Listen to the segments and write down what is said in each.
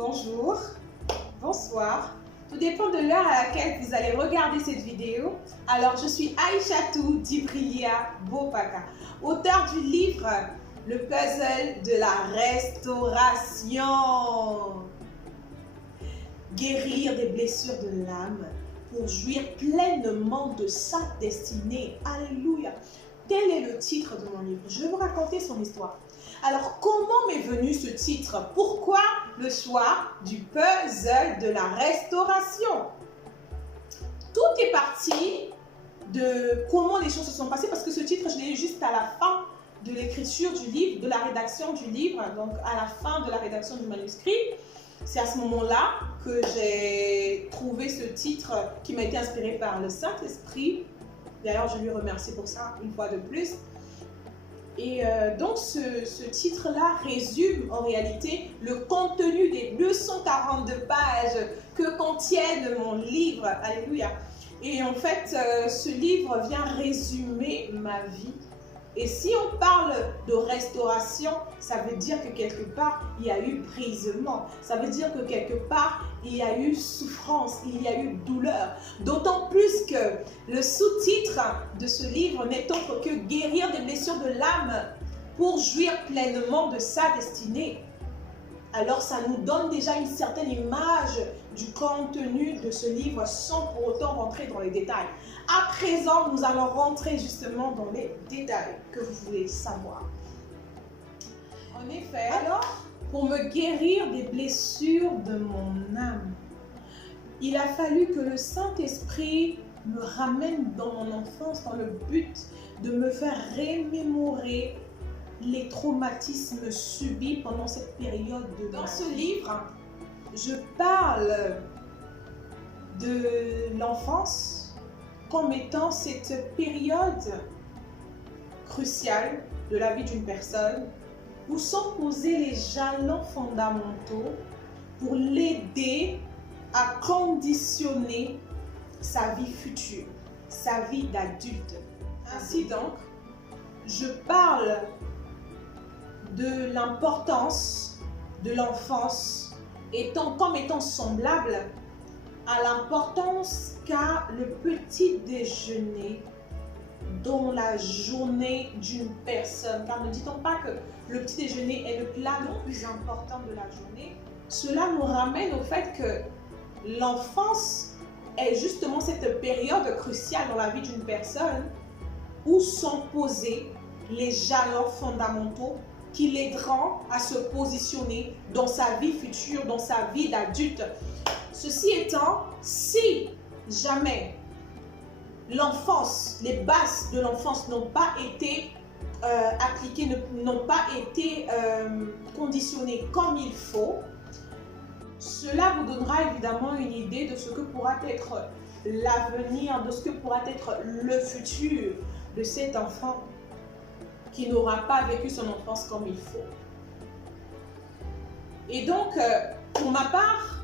bonjour, bonsoir. Tout dépend de l'heure à laquelle vous allez regarder cette vidéo. Alors, je suis Aïchatou Djibriya Bopaka, auteure du livre Le puzzle de la restauration. Guérir des blessures de l'âme pour jouir pleinement de sa destinée. Alléluia. Tel est le titre de mon livre. Je vais vous raconter son histoire. Alors, comment m'est venu ce titre? Pourquoi le choix du puzzle de la restauration? Tout est parti de comment les choses se sont passées, parce que ce titre, je l'ai eu juste à la fin de l'écriture du livre, de la rédaction du livre, donc à la fin de la rédaction du manuscrit. C'est à ce moment-là que j'ai trouvé ce titre qui m'a été inspiré par le Saint-Esprit. D'ailleurs, je lui remercie pour ça une fois de plus. Et donc, ce titre-là résume en réalité le contenu des 242 pages que contiennent mon livre. Alléluia. Et en fait, ce livre vient résumer ma vie. Et si on parle de restauration, ça veut dire que quelque part, il y a eu brisement. Ça veut dire que quelque part, il y a eu souffrance, il y a eu douleur. D'autant plus que le sous-titre de ce livre n'est autre que « Guérir des blessures de l'âme pour jouir pleinement de sa destinée ». Alors ça nous donne déjà une certaine image du contenu de ce livre sans pour autant rentrer dans les détails. À présent, nous allons rentrer justement dans les détails que vous voulez savoir. En effet, alors, pour me guérir des blessures de mon âme, il a fallu que le Saint-Esprit me ramène dans mon enfance dans le but de me faire remémorer les traumatismes subis pendant cette période de vie. Dans ce livre, je parle de l'enfance comme étant cette période cruciale de la vie d'une personne où sont posés les jalons fondamentaux pour l'aider à conditionner sa vie future, sa vie d'adulte. Ainsi donc, je parle de l'importance de l'enfance comme étant semblable à l'importance qu'a le petit déjeuner dans la journée d'une personne. Car ne dit-on pas que le petit déjeuner est le plat le plus important de la journée? Cela nous ramène au fait que l'enfance est justement cette période cruciale dans la vie d'une personne où sont posés les jalons fondamentaux qui l'aideront à se positionner dans sa vie future, dans sa vie d'adulte. Ceci étant, si jamais l'enfance, les bases de l'enfance n'ont pas été appliquées, n'ont pas été conditionnées comme il faut, cela vous donnera évidemment une idée de ce que pourra être l'avenir, de ce que pourra être le futur de cet enfant qui n'aura pas vécu son enfance comme il faut. Et donc, pour ma part,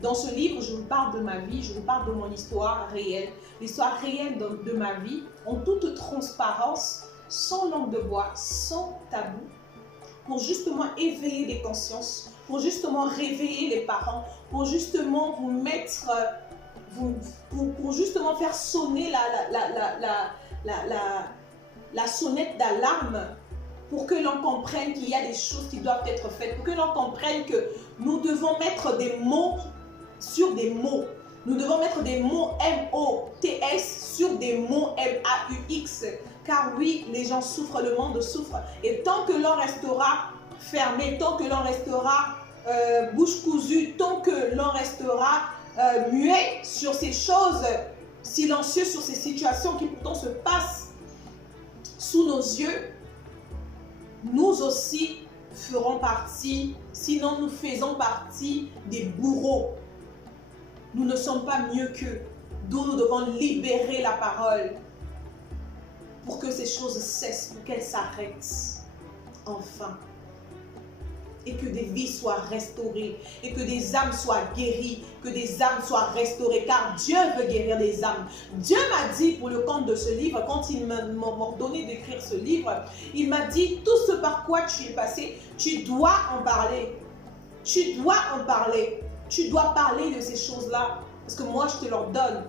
dans ce livre, je vous parle de ma vie, je vous parle de mon histoire réelle, l'histoire réelle de ma vie, en toute transparence, sans langue de bois, sans tabou, pour justement éveiller les consciences, pour justement réveiller les parents, pour justement vous mettre, pour justement faire sonner la sonnette d'alarme, pour que l'on comprenne qu'il y a des choses qui doivent être faites, pour que l'on comprenne que nous devons mettre des mots sur des mots. Nous devons mettre des mots M-O-T-S sur des mots M-A-U-X. Car oui, les gens souffrent, le monde souffre. Et tant que l'on restera fermé, tant que l'on restera bouche cousue, tant que l'on restera muet sur ces choses, silencieux sur ces situations qui pourtant se passent sous nos yeux, nous aussi ferons partie, sinon nous faisons partie des bourreaux. Nous ne sommes pas mieux qu'eux, d'où nous devons libérer la parole pour que ces choses cessent, pour qu'elles s'arrêtent enfin. Et que des vies soient restaurées, et que des âmes soient guéries, que des âmes soient restaurées, car Dieu veut guérir des âmes. Dieu m'a dit pour le compte de ce livre, quand il m'a ordonné d'écrire ce livre, il m'a dit tout ce par quoi tu es passé, tu dois en parler. Tu dois en parler. Tu dois parler de ces choses-là. Parce que moi, je te leur donne.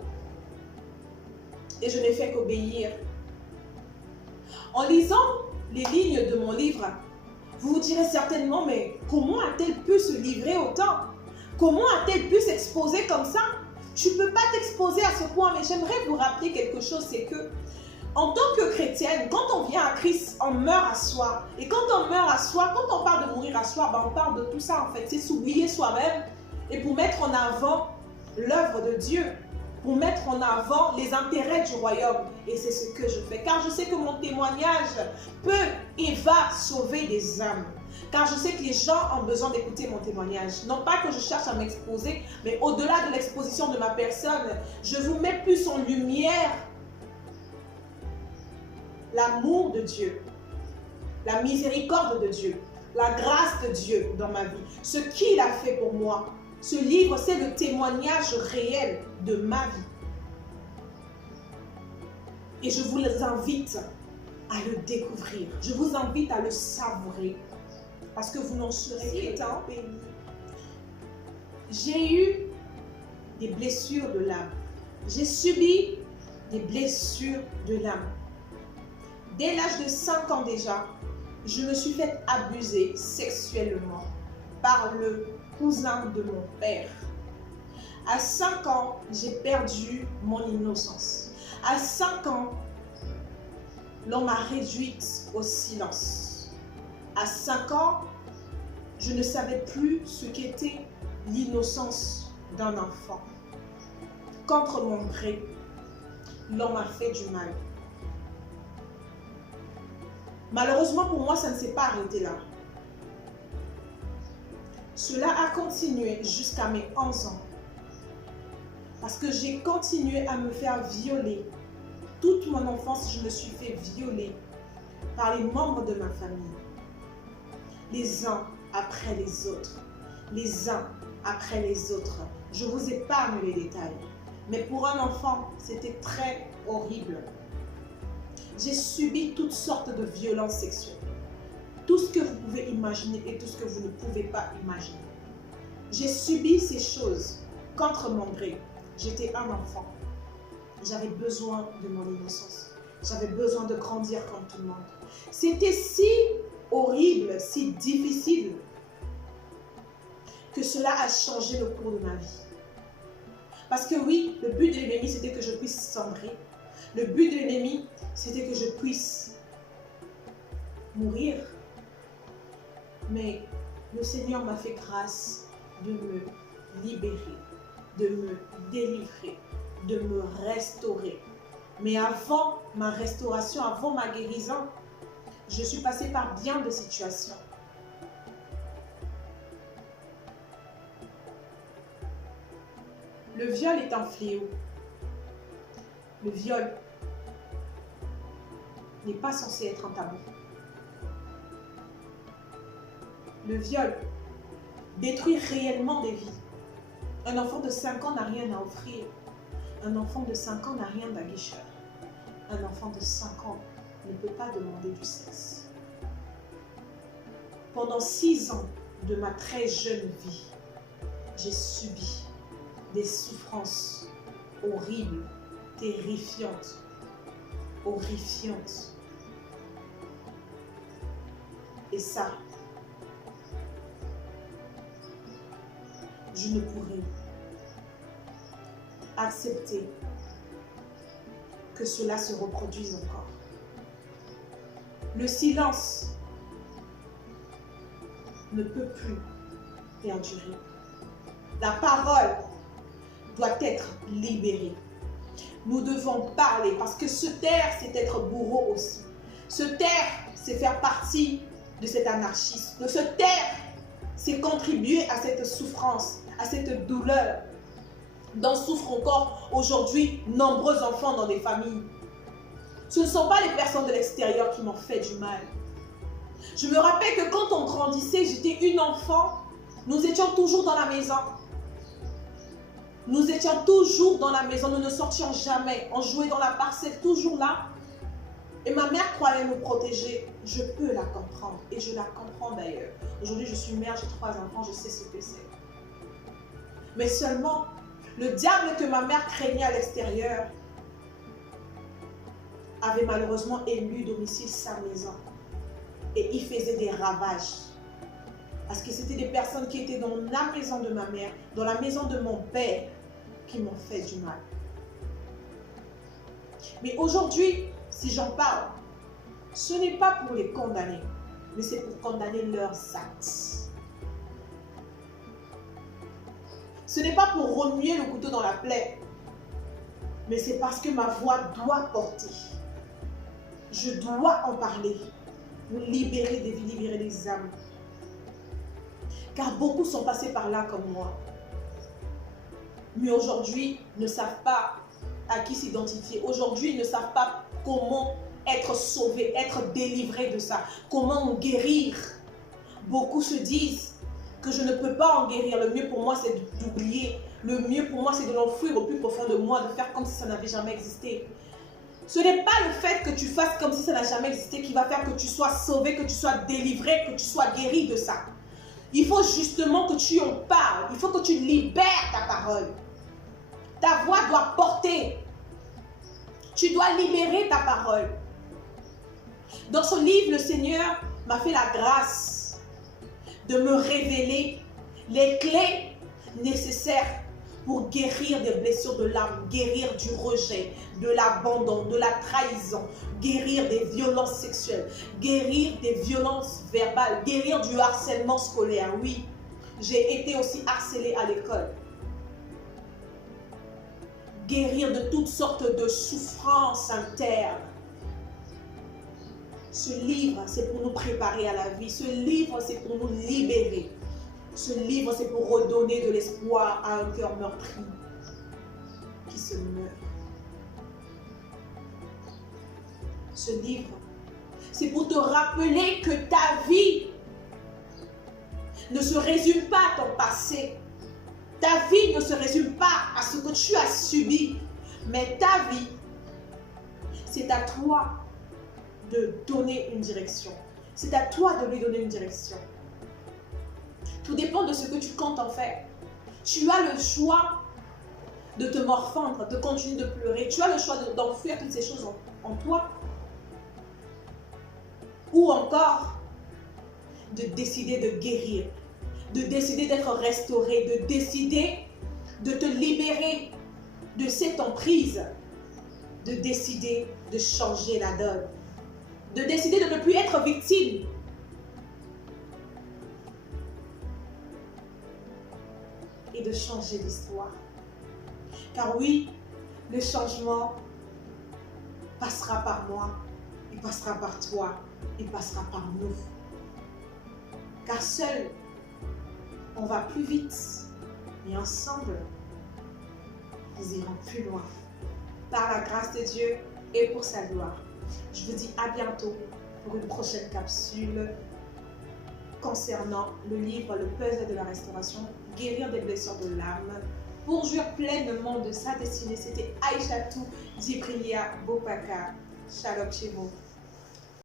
Et je n'ai fait qu'obéir. En lisant les lignes de mon livre, vous vous direz certainement, mais comment a-t-elle pu se livrer autant? Comment a-t-elle pu s'exposer comme ça? Tu ne peux pas t'exposer à ce point, mais j'aimerais vous rappeler quelque chose, c'est que en tant que chrétienne, quand on vient à Christ, on meurt à soi. Et quand on meurt à soi, quand on parle de mourir à soi, ben on parle de tout ça en fait. C'est s'oublier soi-même et pour mettre en avant l'œuvre de Dieu, pour mettre en avant les intérêts du royaume. Et c'est ce que je fais. Car je sais que mon témoignage peut et va sauver des âmes. Car je sais que les gens ont besoin d'écouter mon témoignage. Non pas que je cherche à m'exposer, mais au-delà de l'exposition de ma personne, je vous mets plus en lumière l'amour de Dieu, la miséricorde de Dieu, la grâce de Dieu dans ma vie, ce qu'il a fait pour moi. Ce livre, c'est le témoignage réel de ma vie. Et je vous invite à le découvrir. Je vous invite à le savourer. Parce que vous n'en serez qu'étant bénis. J'ai eu des blessures de l'âme. J'ai subi des blessures de l'âme. Dès l'âge de 5 ans déjà, je me suis fait abuser sexuellement par le cousin de mon père. À 5 ans, j'ai perdu mon innocence. À 5 ans, l'on m'a réduite au silence. À 5 ans, je ne savais plus ce qu'était l'innocence d'un enfant. Contre mon gré, l'on m'a fait du mal. Malheureusement pour moi, ça ne s'est pas arrêté là. Cela a continué jusqu'à mes 11 ans. Parce que j'ai continué à me faire violer. Toute mon enfance, je me suis fait violer par les membres de ma famille. Les uns après les autres. Les uns après les autres. Je vous épargne les détails. Mais pour un enfant, c'était très horrible. J'ai subi toutes sortes de violences sexuelles. Tout ce que vous pouvez imaginer et tout ce que vous ne pouvez pas imaginer. J'ai subi ces choses contre mon gré. J'étais un enfant. J'avais besoin de mon innocence. J'avais besoin de grandir comme tout le monde. C'était si horrible, si difficile que cela a changé le cours de ma vie. Parce que oui, le but de l'ennemi, c'était que je puisse sombrer. Le but de l'ennemi, c'était que je puisse mourir. Mais le Seigneur m'a fait grâce de me libérer, de me délivrer, de me restaurer. Mais avant ma restauration, avant ma guérison, je suis passée par bien de situations. Le viol est un fléau. Le viol n'est pas censé être un tabou. Le viol détruit réellement des vies. Un enfant de 5 ans n'a rien à offrir. Un enfant de 5 ans n'a rien d'aguicheur. Un enfant de 5 ans ne peut pas demander du sexe. Pendant 6 ans de ma très jeune vie, j'ai subi des souffrances horribles, terrifiantes, horrifiantes. Et ça, je ne pourrais accepter que cela se reproduise encore. Le silence ne peut plus perdurer. La parole doit être libérée. Nous devons parler parce que se taire, c'est être bourreau aussi. Se taire, c'est faire partie de cet anarchisme. Se taire, c'est contribuer à cette souffrance, à cette douleur dont souffrent encore aujourd'hui nombreux enfants dans des familles. Ce ne sont pas les personnes de l'extérieur qui m'ont fait du mal. Je me rappelle que quand on grandissait, j'étais une enfant, nous étions toujours dans la maison. Nous étions toujours dans la maison, nous ne sortions jamais. On jouait dans la parcelle, toujours là. Et ma mère croyait me protéger. Je peux la comprendre. Et je la comprends d'ailleurs. Aujourd'hui, je suis mère, j'ai 3 enfants, je sais ce que c'est. Mais seulement, le diable que ma mère craignait à l'extérieur avait malheureusement élu domicile sa maison. Et il faisait des ravages. Parce que c'était des personnes qui étaient dans la maison de ma mère, dans la maison de mon père, qui m'ont fait du mal. Mais aujourd'hui, si j'en parle, ce n'est pas pour les condamner, mais c'est pour condamner leurs actes. Ce n'est pas pour remuer le couteau dans la plaie, mais c'est parce que ma voix doit porter. Je dois en parler, pour libérer des vies, libérer des âmes. Car beaucoup sont passés par là comme moi. Mais aujourd'hui, ne savent pas à qui s'identifier. Aujourd'hui, ils ne savent pas comment être sauvés, être délivrés de ça. Comment en guérir. Beaucoup se disent que je ne peux pas en guérir. Le mieux pour moi, c'est d'oublier. Le mieux pour moi, c'est de l'enfouir au plus profond de moi, de faire comme si ça n'avait jamais existé. Ce n'est pas le fait que tu fasses comme si ça n'a jamais existé qui va faire que tu sois sauvé, que tu sois délivré, que tu sois guéri de ça. Il faut justement que tu en parles. Il faut que tu libères ta parole. Ta voix doit porter. Tu dois libérer ta parole. Dans ce livre, le Seigneur m'a fait la grâce de me révéler les clés nécessaires pour guérir des blessures de l'âme, guérir du rejet, de l'abandon, de la trahison, guérir des violences sexuelles, guérir des violences verbales, guérir du harcèlement scolaire. Oui, j'ai été aussi harcelée à l'école. Guérir de toutes sortes de souffrances internes. Ce livre, c'est pour nous préparer à la vie. Ce livre, c'est pour nous libérer. Ce livre, c'est pour redonner de l'espoir à un cœur meurtri qui se meurt. Ce livre, c'est pour te rappeler que ta vie ne se résume pas à ton passé. Ta vie ne se résume pas à ce que tu as subi, mais ta vie, c'est à toi de donner une direction. C'est à toi de lui donner une direction. Tout dépend de ce que tu comptes en faire. Tu as le choix de te morfondre, de continuer de pleurer. Tu as le choix d'enfuir toutes ces choses en toi. Ou encore, de décider de guérir, de décider d'être restauré, de décider de te libérer de cette emprise, de décider de changer la donne, de décider de ne plus être victime. Et de changer l'histoire. Car oui, le changement passera par moi, il passera par toi, il passera par nous. Car seul, on va plus vite, mais ensemble, nous irons plus loin. Par la grâce de Dieu et pour sa gloire. Je vous dis à bientôt pour une prochaine capsule concernant le livre Le puzzle de la restauration, guérir des blessures de l'âme, pour jouir pleinement de sa destinée. C'était Aïchatou Djibriya Bopaka. Shalom chez vous.